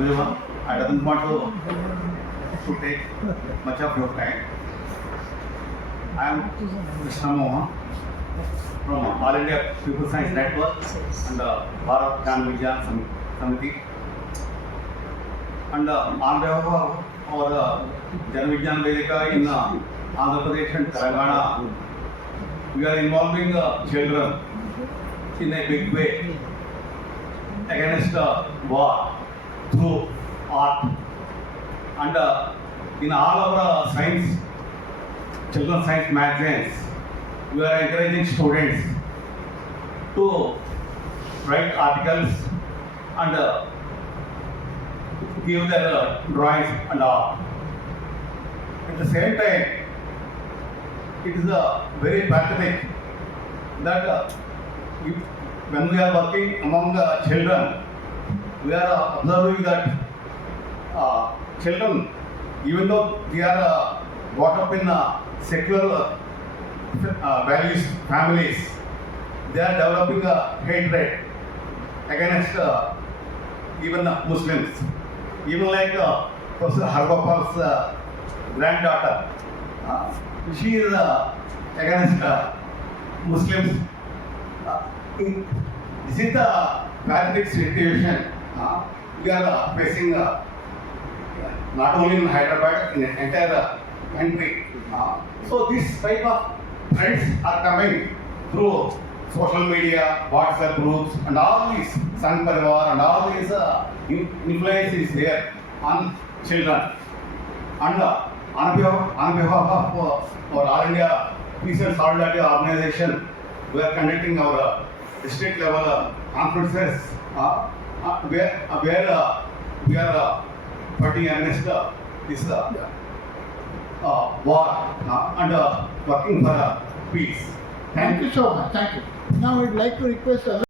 everyone. I don't want to take much of your time. I am Krishna Mohan from All India People Science Network and Bharat Jnana Vigyan Samiti. And on behalf of our Jana Vigyan Vedika in Andhra Pradesh and Telangana, we are involving children in a big way against war through art. And in all our science, children's science magazines, we are encouraging students to write articles and give their drawings and art. At the same time, it is very pathetic that when we are working among the children, we are observing that children, even though they are brought up in secular values families, they are developing a hatred against even Muslims. Even like Professor Hargopal's granddaughter, she is against Muslims. This is the pathetic situation we are facing not only in Hyderabad, in the entire country. So this type of trends are coming through social media, WhatsApp groups, and all these San Parivar and all these influence is there on children. And on behalf of our All India Peace and Solidarity Organization, we are conducting our district level conferences where we are fighting against this war and working for peace. Thank you so much. Thank you. Now we'd like to request